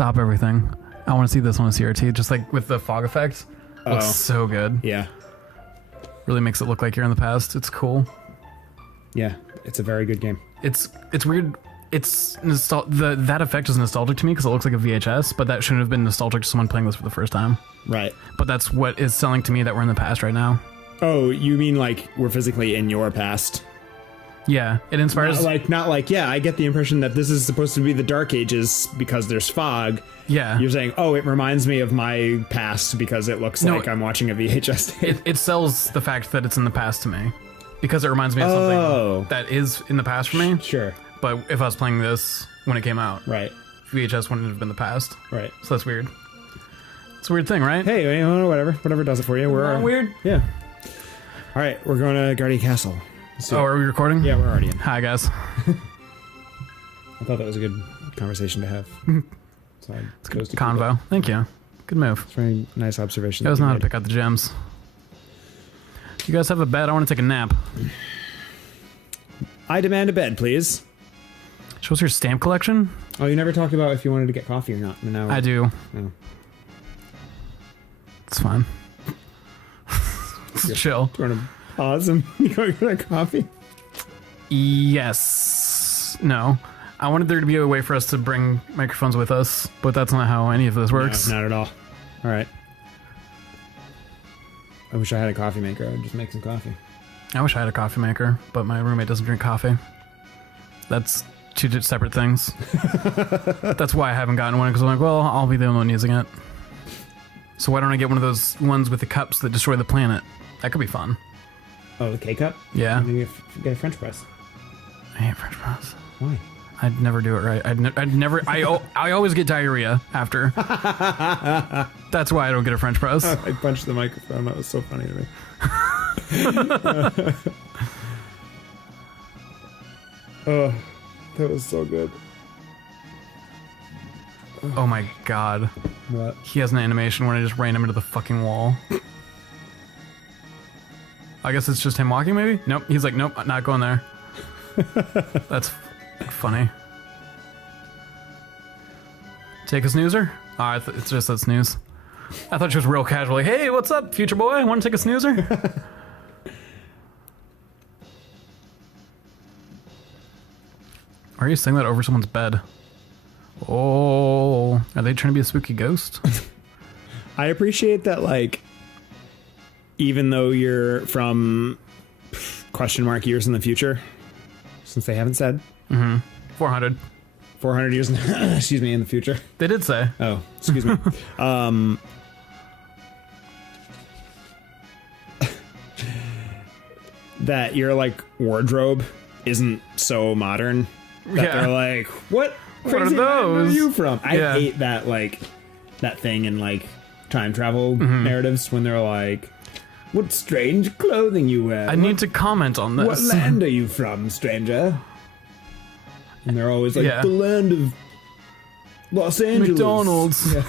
stop everything. I want to see this on a CRT, just like with the fog effect. Looks so good. Yeah. Really makes it look like you're in the past. It's cool. Yeah, it's a very good game. It's weird. It's that effect is nostalgic to me because it looks like a VHS, but that shouldn't have been nostalgic to someone playing this for the first time. Right. But that's what is selling to me that we're in the past right now. Oh, you mean like we're physically in your past? Yeah, it inspires. Not like, yeah, I get the impression that this is supposed to be the Dark Ages because there's fog. Yeah. You're saying, oh, it reminds me of my past because it looks like I'm watching a VHS tape. It sells the fact that it's in the past to me because it reminds me of something that is in the past for me. Sure. But if I was playing this when it came out, right, VHS wouldn't have been the past. Right. So that's weird. It's a weird thing, right? Hey, whatever does it for you. We're weird. Yeah. All right, we're going to Guardia Castle. Oh, are we recording? Yeah, we're already in. Hi, guys. I thought that was a good conversation to have. So it's good convo. Thank you. Good move. It's a very nice observation. You guys know how to pick out the gems. You guys have a bed? I want to take a nap. I demand a bed, please. Show us your stamp collection? Oh, you never talked about if you wanted to get coffee or not. No. I do. Oh. It's fine. It's chill. Do you want to pause and go get a coffee? Yes. No. I wanted there to be a way for us to bring microphones with us, but that's not how any of this works. No, not at all. All right. I wish I had a coffee maker. I would just make some coffee. I wish I had a coffee maker, but my roommate doesn't drink coffee. That's two separate things. That's why I haven't gotten one, because I'm like, well, I'll be the only one using it. So why don't I get one of those ones with the cups that destroy the planet? That could be fun. Oh, the K-cup? Yeah. Maybe get a French press. I hate French press. Why? I'd never do it right. I always get diarrhea after. That's why I don't get a French press. I punched the microphone. That was so funny to me. Oh, that was so good. Oh my god. What? He has an animation when I just ran him into the fucking wall. I guess it's just him walking, maybe? Nope. He's like, nope, not going there. That's funny. Take a snoozer? Oh, it's just a snooze. I thought she was real casual. Like, hey, what's up, future boy? Want to take a snoozer? Why are you saying that over someone's bed? Oh, are they trying to be a spooky ghost? I appreciate that, like, even though you're from question mark years in the future, since they haven't said. 400 years in, excuse me, in the future. They did say. Oh, excuse me. That your, like, wardrobe isn't so modern that they're like, what crazy land are you from? I hate that, like, that thing in, like, time travel narratives when they're like, what strange clothing you wear. I need to comment on this. What land are you from, stranger? And they're always like, the land of Los Angeles. McDonald's. Yeah.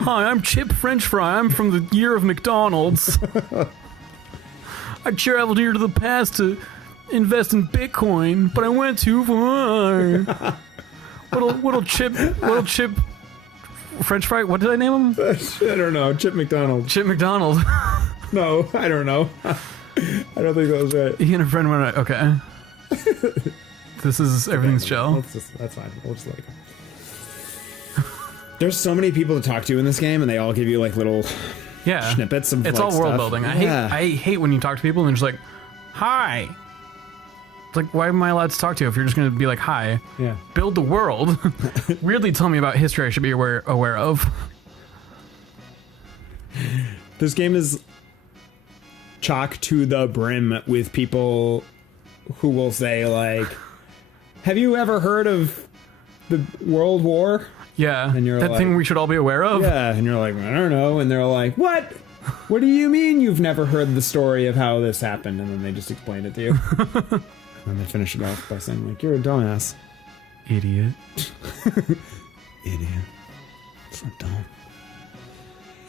Hi, I'm Chip French Fry. I'm from the year of McDonald's. I traveled here to the past to invest in Bitcoin, but I went too far. Little Chip French Fry. What did I name him? I don't know. Chip McDonald. Chip McDonald. No, I don't know. I don't think that was right. He and a friend went, okay. This is, everything's chill. That's fine. We'll just like. There's so many people to talk to in this game, and they all give you like little snippets of it's like, all world stuff. building. I hate when you talk to people and they're just like, hi. It's like, why am I allowed to talk to you if you're just going to be like, hi? Yeah. Build the world. Weirdly tell me about history I should be aware of. This game is chock to the brim with people who will say like, have you ever heard of the World War? Yeah, and you're that like, thing we should all be aware of? Yeah, and you're like, I don't know. And they're like, what? What do you mean you've never heard the story of how this happened? And then they just explain it to you. And they finish it off by saying, like, you're a dumbass. Idiot. Idiot. So dumb.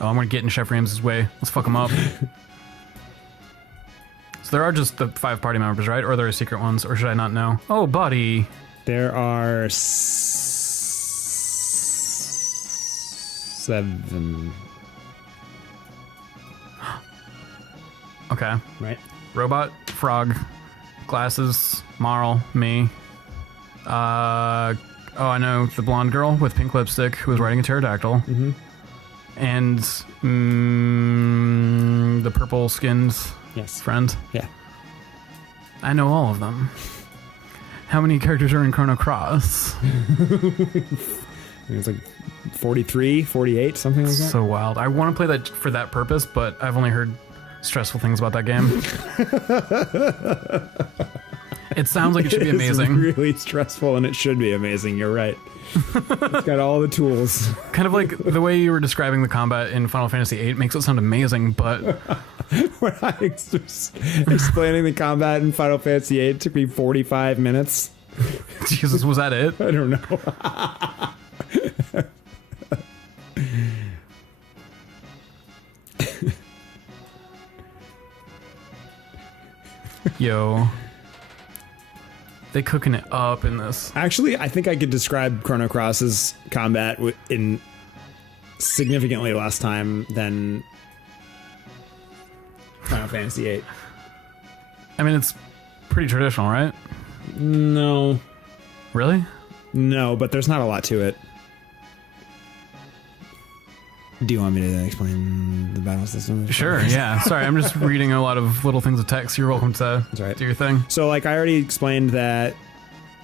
Oh, I'm going to get in Chef Rams's way. Let's fuck him up. So there are just the 5 party members, right? Or there are secret ones, or should I not know? Oh, buddy. There are 7. Okay. Right? Robot, frog, glasses, Marle, me. I know the blonde girl with pink lipstick who was riding a pterodactyl. Mm-hmm. And the purple-skinned friend. Yeah. I know all of them. How many characters are in Chrono Cross? It's like 43, 48, something like that. So wild. I want to play that for that purpose, but I've only heard stressful things about that game. It sounds like it should be amazing. It's really stressful, and it should be amazing. You're right. It's got all the tools. Kind of like the way you were describing the combat in Final Fantasy VIII makes it sound amazing, but... When I explaining the combat in Final Fantasy VIII, it took me 45 minutes. Jesus, was that it? I don't know. Yo. They cooking it up in this. Actually, I think I could describe Chrono Cross's combat in significantly less time than Final Fantasy VIII. I mean, it's pretty traditional, right? No. Really? No, but there's not a lot to it. Do you want me to explain the battle system? Sure, yeah. Sorry, I'm just reading a lot of little things of text. You're welcome to do your thing. So, like, I already explained that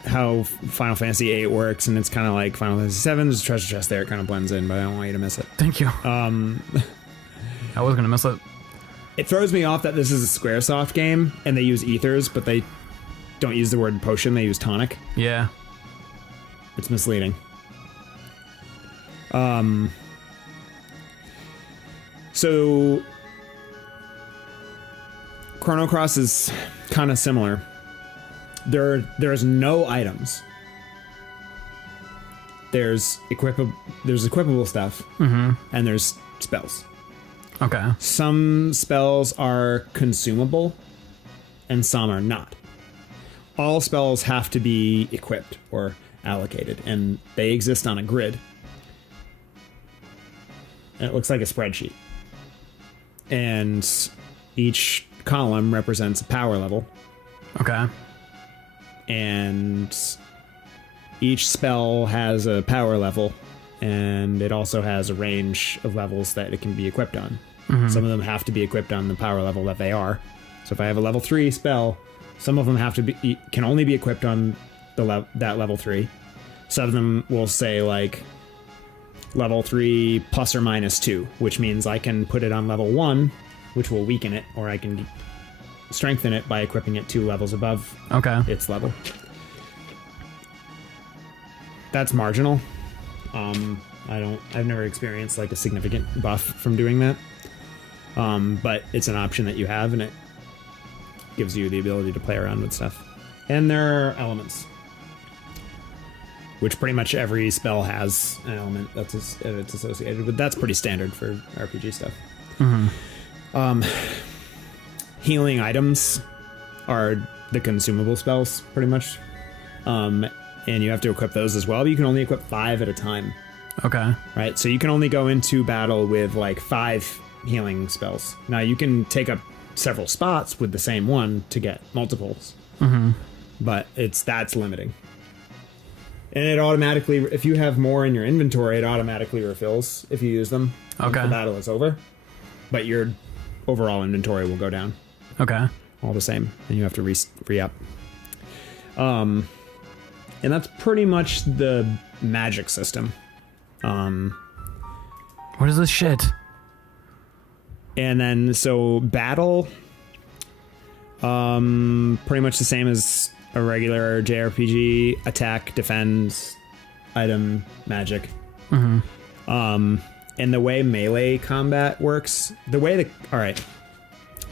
how Final Fantasy VIII works, and it's kind of like Final Fantasy VII. There's a treasure chest there. It kind of blends in, but I don't want you to miss it. Thank you. I was going to miss it. It throws me off that this is a Squaresoft game, and they use ethers, but they don't use the word potion. They use tonic. Yeah. It's misleading. So Chrono Cross is kind of similar. There's no items. There's equipable stuff, and there's spells. Okay. Some spells are consumable, and some are not. All spells have to be equipped or allocated, and they exist on a grid. And it looks like a spreadsheet. And each column represents a power level. Okay. And each spell has a power level, and it also has a range of levels that it can be equipped on. Some of them have to be equipped on the power level that they are. So if I have a level 3 spell, some of them can only be equipped on that level 3. Some of them will say like level 3 plus or minus 2, which means I can put it on level 1, which will weaken it, or I can strengthen it by equipping it 2 levels above its level. That's marginal. I've never experienced like a significant buff from doing that. But it's an option that you have, and it gives you the ability to play around with stuff. And there are elements, which pretty much every spell has an element it's associated with. That's pretty standard for RPG stuff. Healing items are the consumable spells, pretty much. And you have to equip those as well, but you can only equip 5 at a time. Okay. Right? So you can only go into battle with like 5 healing spells. Now you can take up several spots with the same one to get multiples. But that's limiting. And it automatically, if you have more in your inventory, it automatically refills if you use them once the battle is over. But your overall inventory will go down. Okay. All the same. And you have to re-up. And that's pretty much the magic system. What is this shit? And then, so battle, pretty much the same as a regular JRPG: attack, defend, item, magic. And the way melee combat works, the way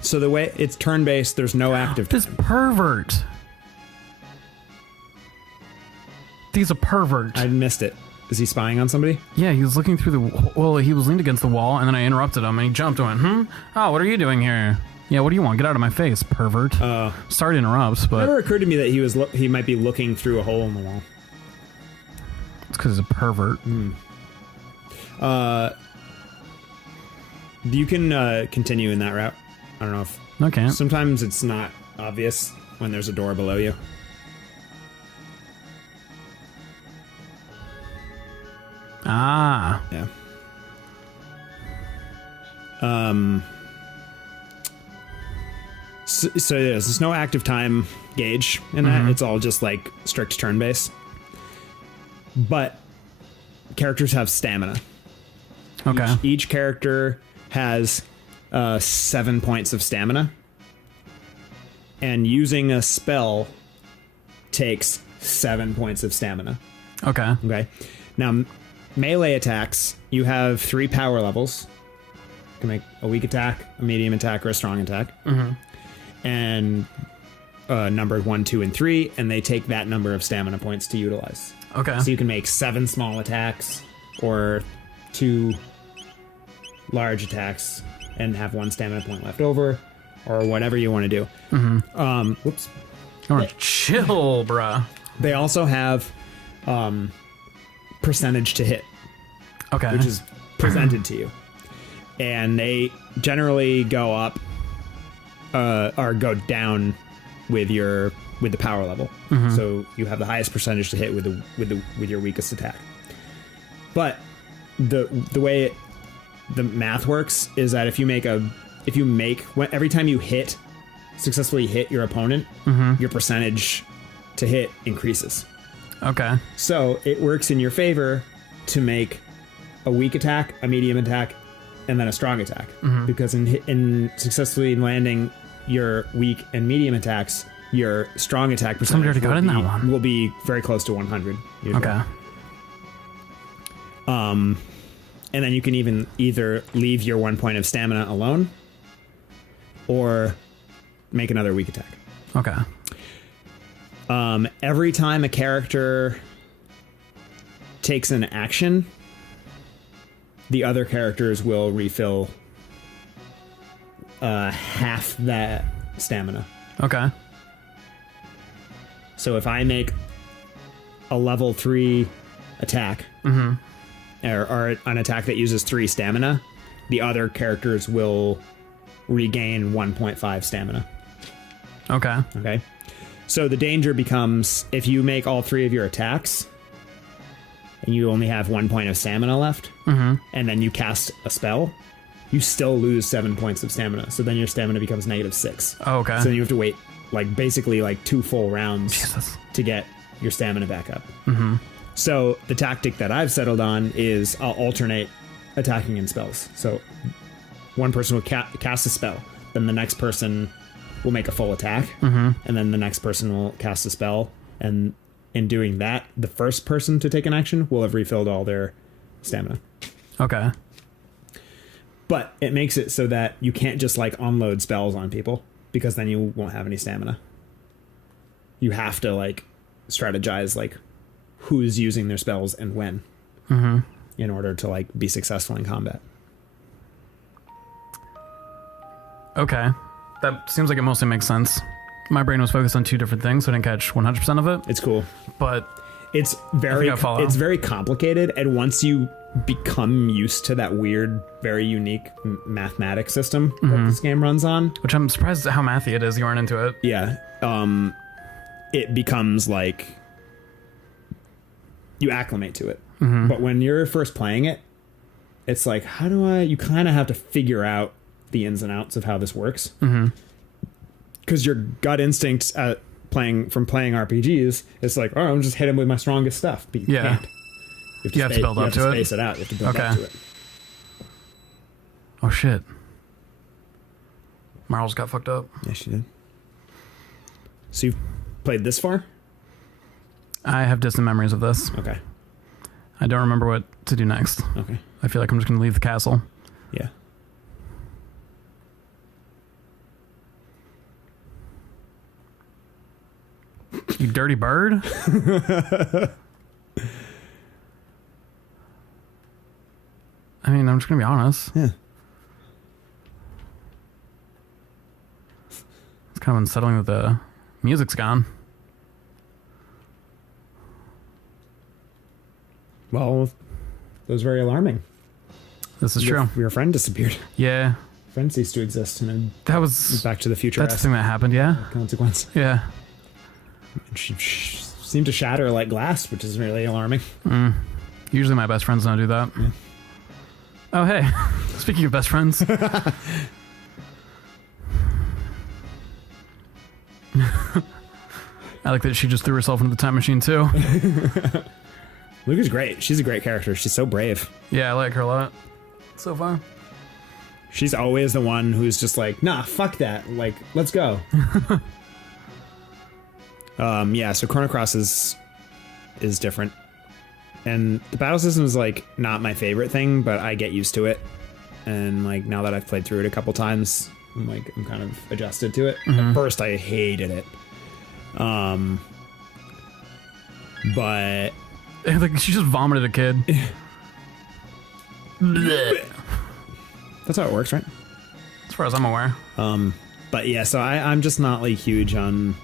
it's turn-based, there's no active time. This pervert. He's a pervert. I missed it. Is he spying on somebody? Yeah, he was looking through he was leaned against the wall, and then I interrupted him, and he jumped and went, Oh, what are you doing here? Yeah, what do you want? Get out of my face, pervert. Sorry to interrupt, but... It never occurred to me that he might be looking through a hole in the wall. It's because he's a pervert. You can continue in that route. I don't know if... Okay. Sometimes it's not obvious when there's a door below you. Ah. Yeah. So there's no active time gauge in that. It's all just like strict turn base. But characters have stamina. Okay. Each character has 7 points of stamina. And using a spell takes 7 points of stamina. Okay. Okay. Now, melee attacks, you have 3 power levels. You can make a weak attack, a medium attack, or a strong attack. And numbered 1, 2, and 3, and they take that number of stamina points to utilize. Okay. So you can make 7 small attacks or 2 large attacks and have 1 stamina point left over, or whatever you want to do. Whoops. Oh, chill, bruh. They also have percentage to hit, Okay. which is presented to you. And they generally go up or go down with the power level. So you have the highest percentage to hit with your weakest attack. But the way the math works is that every time you successfully hit your opponent, your percentage to hit increases. Okay. So it works in your favor to make a weak attack, a medium attack, and then a strong attack. Because in successfully landing your weak and medium attacks, your strong attack percentage will be very close to 100. Usually. Okay. And then you can either leave your 1 point of stamina alone or make another weak attack. Okay. Every time a character takes an action, the other characters will refill half that stamina. Okay. So if I make a level 3 attack, or an attack that uses 3 stamina, the other characters will regain 1.5 stamina. Okay. Okay. So the danger becomes if you make all 3 of your attacks and you only have 1 point of stamina left, and then you cast a spell, you still lose 7 points of stamina. So then your stamina becomes -6. Oh, okay. So you have to wait basically 2 full rounds to get your stamina back up. So the tactic that I've settled on is I'll alternate attacking and spells. So one person will cast a spell, then the next person will make a full attack, and then the next person will cast a spell, and in doing that, the first person to take an action will have refilled all their stamina. Okay. But it makes it so that you can't just unload spells on people, because then you won't have any stamina. You have to strategize who's using their spells and when, in order to be successful in combat. Okay. That seems like it mostly makes sense. My brain was focused on 2 different things, so I didn't catch 100% of it. It's cool. But it's very complicated, and once you become used to that weird, very unique mathematics system that this game runs on, which I'm surprised at how mathy it is. You aren't into it. Yeah. It becomes you acclimate to it. But when you're first playing it, it's you kind of have to figure out the ins and outs of how this works. Because your gut instinct playing RPGs, it's I'm just hit him with my strongest stuff. But you can't. You have to build up to it. Space it out. You have to build up to it. Oh shit. Marle's got fucked up. Yeah, she did. So you've played this far? I have distant memories of this. Okay. I don't remember what to do next. Okay. I feel like I'm just going to leave the castle. Yeah. You dirty bird? I mean, I'm just going to be honest. Yeah. It's kind of unsettling that the music's gone. Well, that was very alarming. This is true. Your friend disappeared. Yeah. Friend ceased to exist, and that was Back to the Future. That's the thing that happened. Yeah. Consequence. Yeah. She seemed to shatter like glass, which is really alarming. Usually my best friends don't do that. Yeah. Oh, hey. Speaking of best friends. I like that she just threw herself into the time machine, too. Luca's great. She's a great character. She's so brave. Yeah, I like her a lot so far. She's always the one who's just like, nah, fuck that. Like, let's go. Yeah, so Chrono Cross is different. And the battle system is, like, not my favorite thing, but I get used to it. And, like, now that I've played through it a couple times, I'm kind of adjusted to it. At first, I hated it. But... Like, she just vomited a kid. That's how it works, right? As far as I'm aware. But yeah, so I'm just not, like, huge on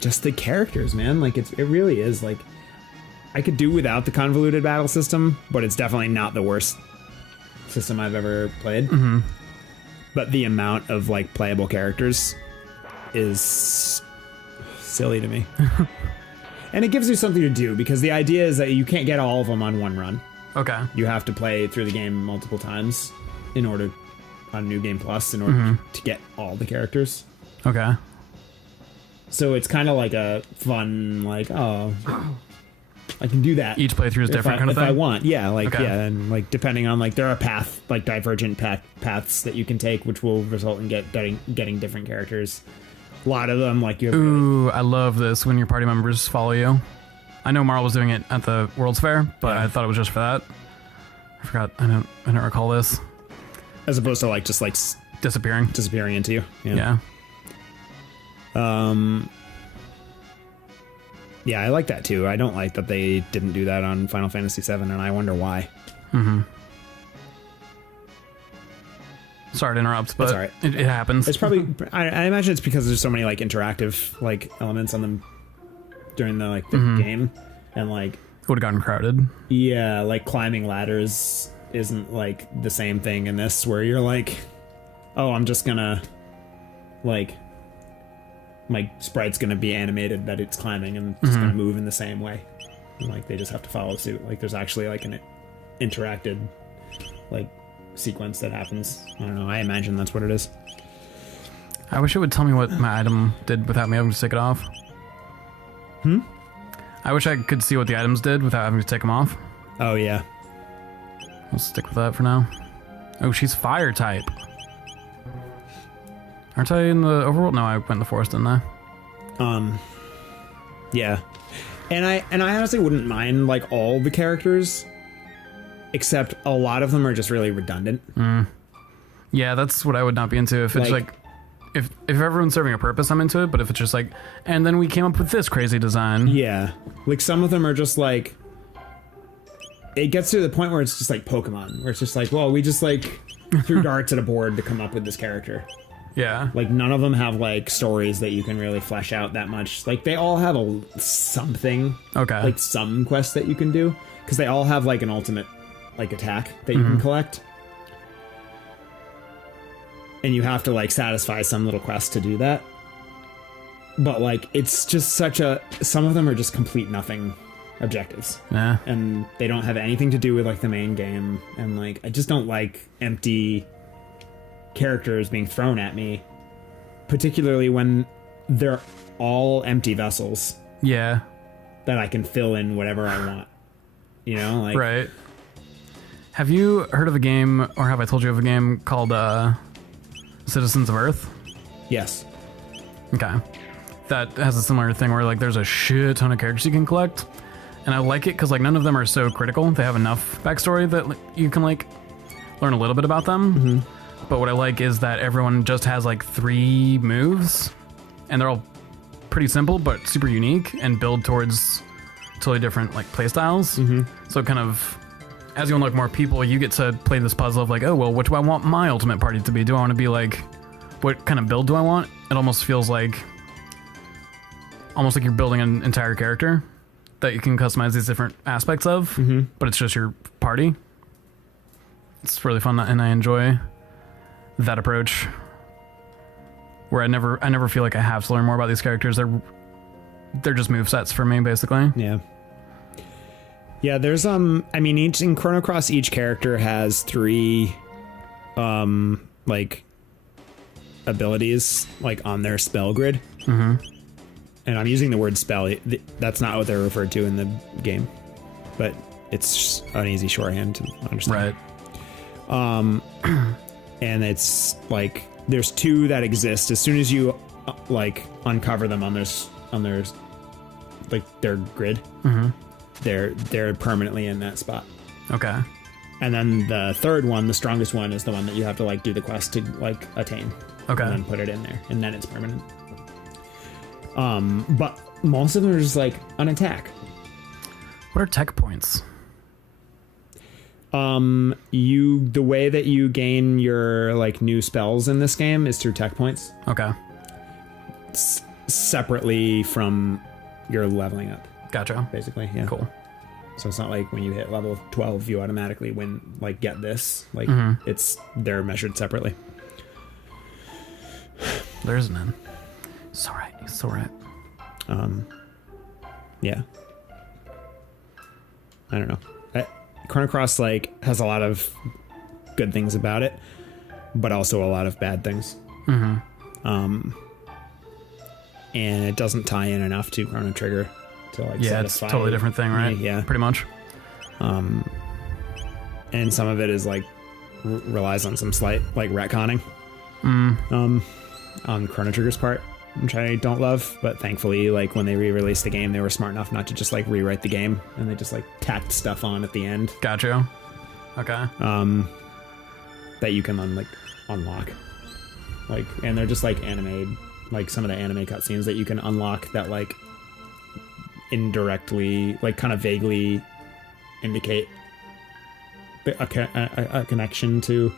just the characters, man. Like, it really is, like, I could do without the convoluted battle system, but it's definitely not the worst system I've ever played. But the amount of, like, playable characters is silly to me. And it gives you something to do, because the idea is that you can't get all of them on one run. Okay. You have to play through the game multiple times in order, on New Game Plus, in order to get all the characters. Okay. So it's kind of like a fun, like, oh, I can do that. Each playthrough is different kind of thing? If I want, yeah, like, okay. yeah, and, like, depending on, like, there are divergent paths that you can take, which will result in getting different characters. A lot of them, like, you have... Ooh, I love this when your party members follow you. I know Marle was doing it at the World's Fair, but I thought it was just for that. I forgot. I don't recall this. As opposed to, like, just, like... Disappearing into you. Yeah. Yeah, I like that too. I don't like that they didn't do that on Final Fantasy VII, and I wonder why. Sorry to interrupt, but right. it happens. It's probably... I imagine it's because there's so many, like, interactive, like, elements on them during the, like, the game. And, like... It would have gotten crowded. Yeah, like, climbing ladders isn't, like, the same thing in this, where you're like, oh, I'm just gonna, like... my sprite's gonna be animated that it's climbing and it's gonna move in the same way. And, like, they just have to follow suit. Like, there's actually, like, an interacted, like, sequence that happens. I don't know. I imagine that's what it is. I wish it would tell me what my item did without me having to take it off. I wish I could see what the items did without having to take them off. Oh, yeah. We'll stick with that for now. Oh, she's fire type. Aren't I in the overworld? No, I went in the forest, didn't I? Yeah. And I honestly wouldn't mind, like, all the characters, except a lot of them are just really redundant. Yeah, that's what I would not be into. If it's like if everyone's serving a purpose, I'm into it. But if it's just like, and then we came up with this crazy design. Yeah. Like, some of them are just like, it gets to the point where it's just like Pokemon, where it's just like, well, we just, like, threw darts at a board to come up with this character. Yeah. Like, none of them have, like, stories that you can really flesh out that much. Like, they all have something. Okay. Like, some quest that you can do. Because they all have, like, an ultimate, like, attack that you can collect. And you have to, like, satisfy some little quest to do that. But, like, it's just some of them are just complete nothing objectives. Yeah. And they don't have anything to do with, like, the main game. And, like, I just don't like empty characters being thrown at me, particularly when they're all empty vessels. Yeah. That I can fill in whatever I want. You know, like... Right. Have you heard of a game, or have I told you of a game called Citizens of Earth? Yes. Okay. That has a similar thing where, like, there's a shit ton of characters you can collect. And I like it because, like, none of them are so critical. They have enough backstory that, like, you can, like, learn a little bit about them. But what I like is that everyone just has, like, 3 moves. And they're all pretty simple, but super unique and build towards totally different, like, play styles. So kind of, as you unlock more people, you get to play this puzzle of, like, oh, well, what do I want my ultimate party to be? Do I want to be, like, what kind of build do I want? It almost feels like, almost like you're building an entire character. that you can customize these different aspects of, but it's just your party. It's really fun, and I enjoy that approach. Where I never feel like I have to learn more about these characters. They're just movesets for me, basically. Yeah. Yeah, there's I mean, in Chrono Cross, each character has 3 like abilities like on their spell grid. And I'm using the word spell. That's not what they're referred to in the game, but it's an easy shorthand to understand. Right. And it's like there's 2 that exist as soon as you like uncover them on their like their grid. They're permanently in that spot. Okay. And then the third one, the strongest one, is the one that you have to like do the quest to like attain. Okay. And then put it in there, and then it's permanent. But most of them are just like an attack. What are tech points? The way that you gain your like new spells in this game is through tech points. Okay. Separately from your leveling up. Gotcha. Basically, yeah. Cool. So it's not like when you hit level 12, you automatically get this. Like they're measured separately. There isn't none. So right. So right. Yeah. I don't know. Chrono Cross like has a lot of good things about it, but also a lot of bad things. And it doesn't tie in enough to Chrono Trigger to like satisfy. It's a totally different thing, right? Yeah, pretty much. And some of it is like relies on some slight like retconning on Chrono Trigger's part, which I don't love, but thankfully like when they re-released the game, they were smart enough not to just like rewrite the game, and they just like tacked stuff on at the end. Gotcha. Okay. That you can unlock, like, and they're just like anime, like some of the anime cutscenes that you can unlock that like indirectly, like kind of vaguely indicate a connection to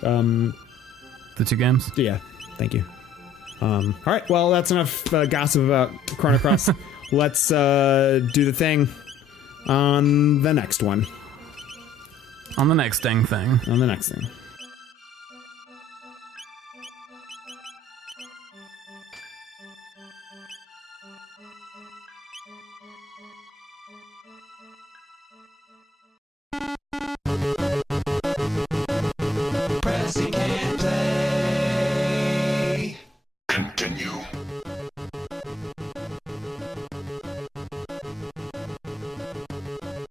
the 2 games. Yeah, thank you. All right, well, that's enough gossip about Chrono Cross. Let's do the thing on the next one. On the next thing. On the next thing. Pressing and play. Continue.